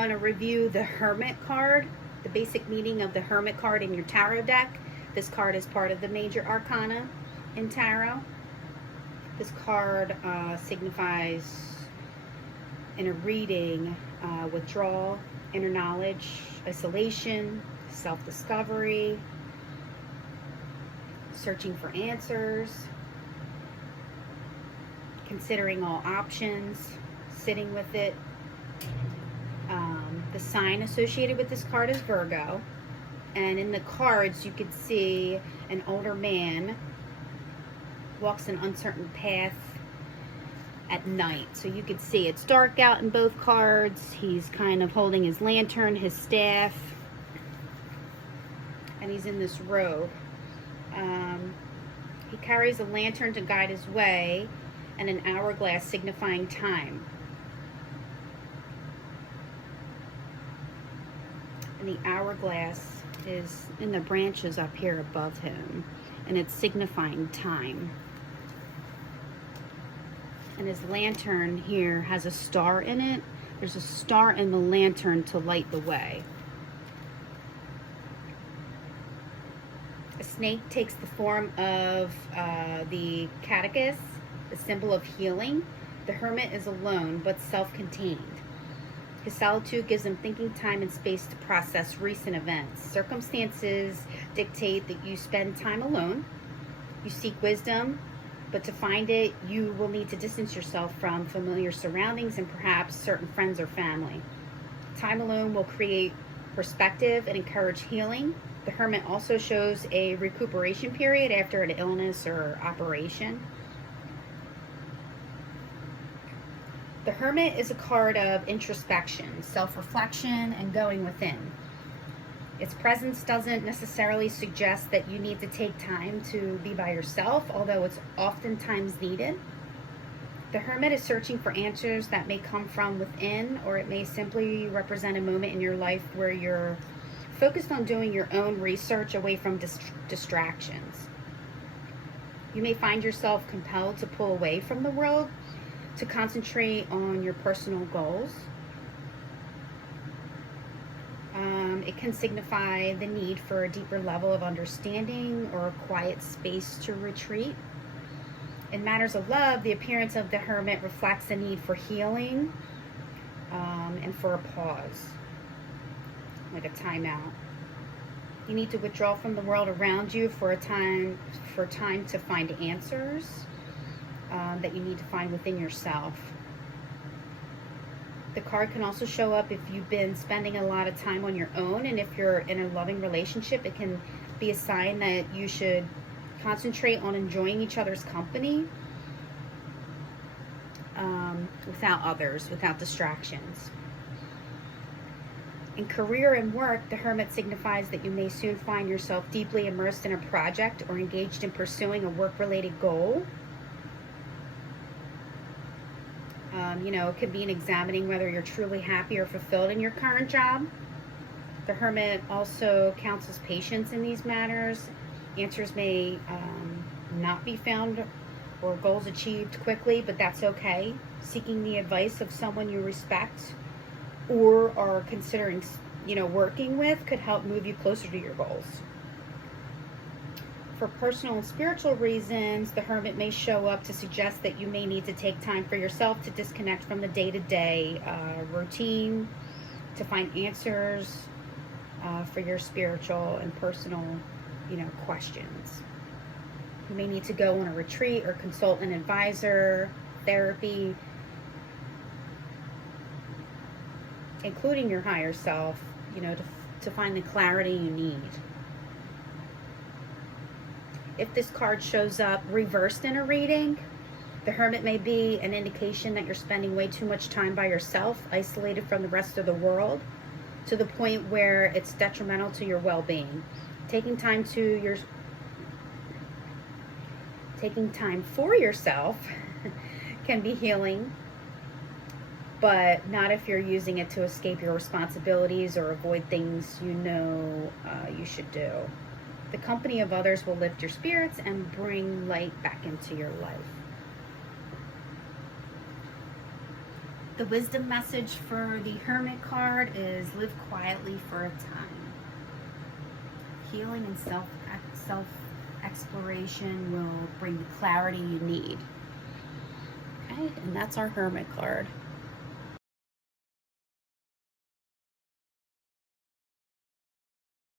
going to review the Hermit card, the basic meaning of the Hermit card in your tarot deck. This card is part of the major arcana in tarot. This card signifies, in a reading, withdrawal, inner knowledge, isolation, self-discovery, searching for answers, considering all options, sitting with it. The sign associated with this card is Virgo, and in the cards you could see an older man walks an uncertain path at night. So you could see it's dark out in both cards. He's kind of holding his lantern, his staff, and he's in this robe. He carries a lantern to guide his way and an hourglass signifying time. And the hourglass is in the branches up here above him, and it's signifying time. And his lantern here has a star in it. There's a star in the lantern to light the way. A snake takes the form of the caduceus, the symbol of healing. The hermit is alone but self-contained. His solitude gives him thinking time and space to process recent events. Circumstances dictate that you spend time alone. You seek wisdom, but to find it, you will need to distance yourself from familiar surroundings and perhaps certain friends or family. Time alone will create perspective and encourage healing. The hermit also shows a recuperation period after an illness or operation. The Hermit is a card of introspection, self-reflection, and going within. Its presence doesn't necessarily suggest that you need to take time to be by yourself, although it's oftentimes needed. The Hermit is searching for answers that may come from within, or it may simply represent a moment in your life where you're focused on doing your own research away from distractions. You may find yourself compelled to pull away from the world to concentrate on your personal goals. It can signify the need for a deeper level of understanding or a quiet space to retreat. In matters of love, the appearance of the Hermit reflects a need for healing and for a pause, like a timeout. You need to withdraw from the world around you for time to find answers that you need to find within yourself. The card can also show up if you've been spending a lot of time on your own, and if you're in a loving relationship, it can be a sign that you should concentrate on enjoying each other's company without others, without distractions. In career and work, the Hermit signifies that you may soon find yourself deeply immersed in a project or engaged in pursuing a work-related goal. It could be in examining whether you're truly happy or fulfilled in your current job. The Hermit also counsels patience in these matters. Answers may not be found or goals achieved quickly, but that's okay. Seeking the advice of someone you respect or are considering, working with could help move you closer to your goals. For personal and spiritual reasons, the Hermit may show up to suggest that you may need to take time for yourself to disconnect from the day-to-day routine, to find answers for your spiritual and personal, questions. You may need to go on a retreat or consult an advisor, therapy, including your higher self, to find the clarity you need. If this card shows up reversed in a reading, the Hermit may be an indication that you're spending way too much time by yourself, isolated from the rest of the world, to the point where it's detrimental to your well-being. Taking time for yourself can be healing, but not if you're using it to escape your responsibilities or avoid things you should do. The company of others will lift your spirits and bring light back into your life. The wisdom message for the Hermit card is live quietly for a time. Healing and self exploration will bring the clarity you need. Okay, and that's our Hermit card.